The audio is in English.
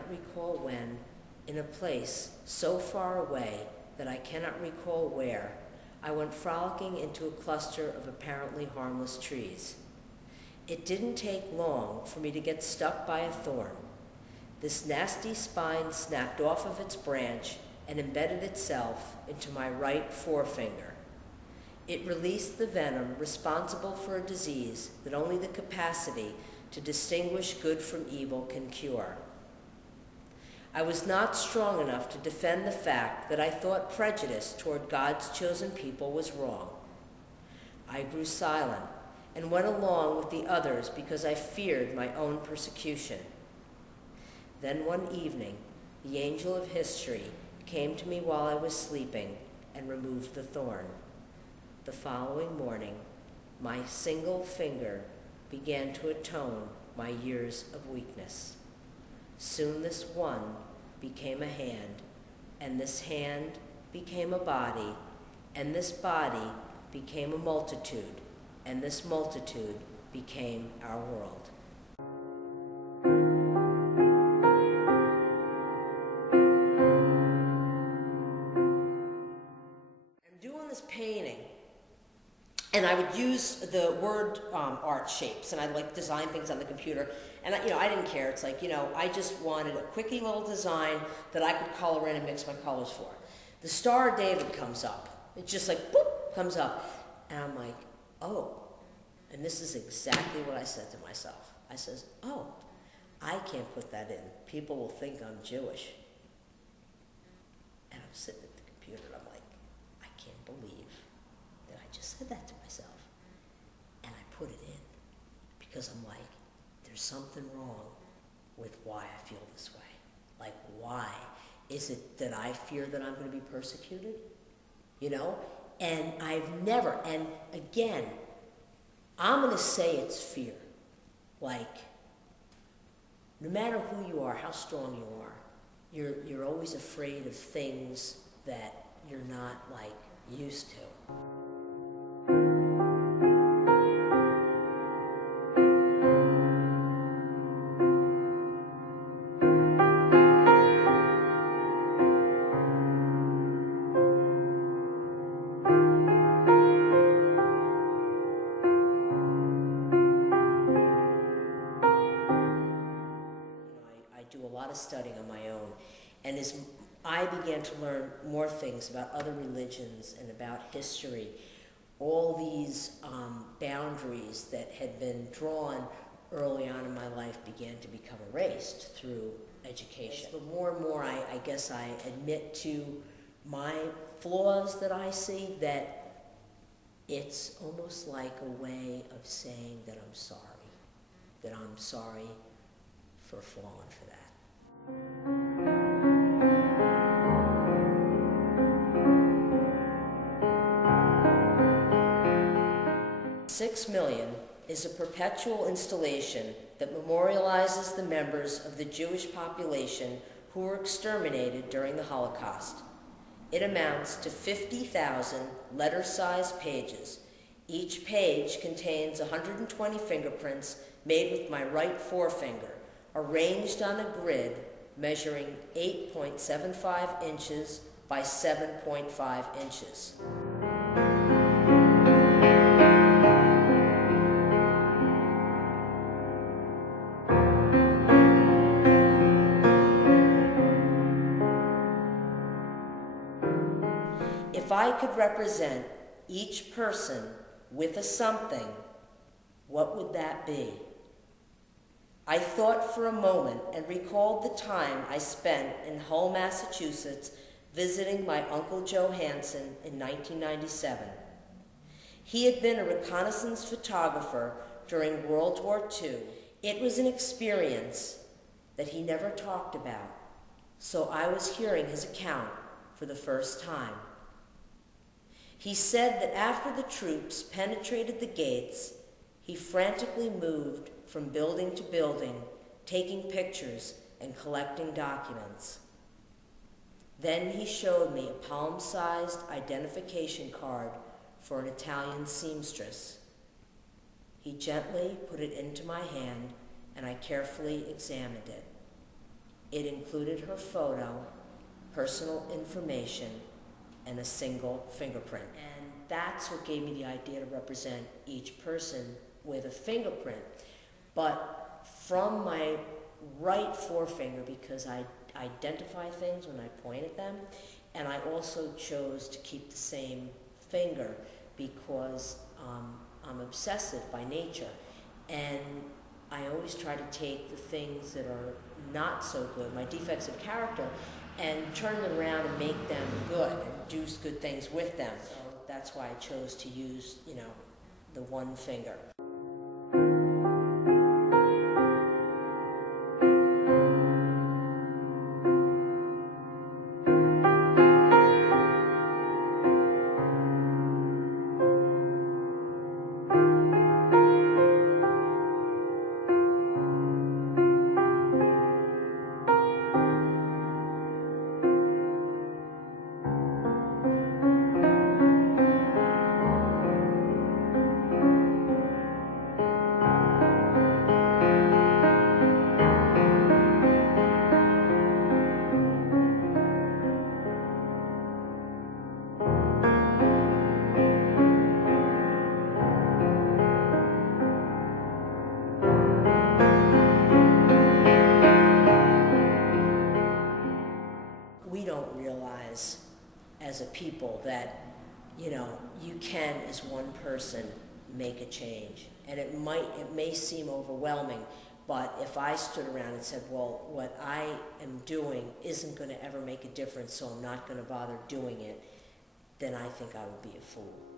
cannot recall when, in a place so far away that I cannot recall where, I went frolicking into a cluster of apparently harmless trees. It didn't take long for me to get stuck by a thorn. This nasty spine snapped off of its branch and embedded itself into my right forefinger. It released the venom responsible for a disease that only the capacity to distinguish good from evil can cure. I was not strong enough to defend the fact that I thought prejudice toward God's chosen people was wrong. I grew silent and went along with the others because I feared my own persecution. Then one evening, the angel of history came to me while I was sleeping and removed the thorn. The following morning, my single finger began to atone my years of weakness. Soon this one became a hand, and this hand became a body, and this body became a multitude, and this multitude became our world. I'm doing this painting, and I would use the word art shapes, and I'd like design things on the computer. And I didn't care. It's like, I just wanted a quickie little design that I could color in and mix my colors for. The Star of David comes up. It just like, boop, comes up. And I'm like, oh. And this is exactly what I said to myself. I says, oh, I can't put that in. People will think I'm Jewish. And I'm sitting at the computer and I'm like, I can't believe that I just said that to myself. And I put it in because I'm like, there's something wrong with why I feel this way. Like, why is it that I fear that I'm going to be persecuted? And I've never, and again, I'm going to say it's fear. Like, no matter who you are, how strong you are, you're always afraid of things that you're not, like, used to. Studying on my own, and as I began to learn more things about other religions and about history, all these boundaries that had been drawn early on in my life began to become erased through education. The more and more I guess I admit to my flaws that I see, that it's almost like a way of saying that I'm sorry for falling for that. 6 Million is a perpetual installation that memorializes the members of the Jewish population who were exterminated during the Holocaust. It amounts to 50,000 letter-sized pages. Each page contains 120 fingerprints made with my right forefinger, arranged on a grid measuring 8.75 inches by 7.5 inches. If I could represent each person with a something, what would that be? I thought for a moment and recalled the time I spent in Hull, Massachusetts, visiting my Uncle Joe Hansen in 1997. He had been a reconnaissance photographer during World War II. It was an experience that he never talked about, so I was hearing his account for the first time. He said that after the troops penetrated the gates, he frantically moved from building to building, taking pictures and collecting documents. Then he showed me a palm-sized identification card for an Italian seamstress. He gently put it into my hand, and I carefully examined it. It included her photo, personal information, and a single fingerprint. And that's what gave me the idea to represent each person with a fingerprint. But from my right forefinger, because I identify things when I point at them, and I also chose to keep the same finger because I'm obsessive by nature, and I always try to take the things that are not so good, my defects of character, and turn them around and make them good and do good things with them. So that's why I chose to use, the one finger. We don't realize as a people that, you can, as one person, make a change. And it may seem overwhelming, but if I stood around and said, well, what I am doing isn't going to ever make a difference, so I'm not going to bother doing it, then I think I would be a fool.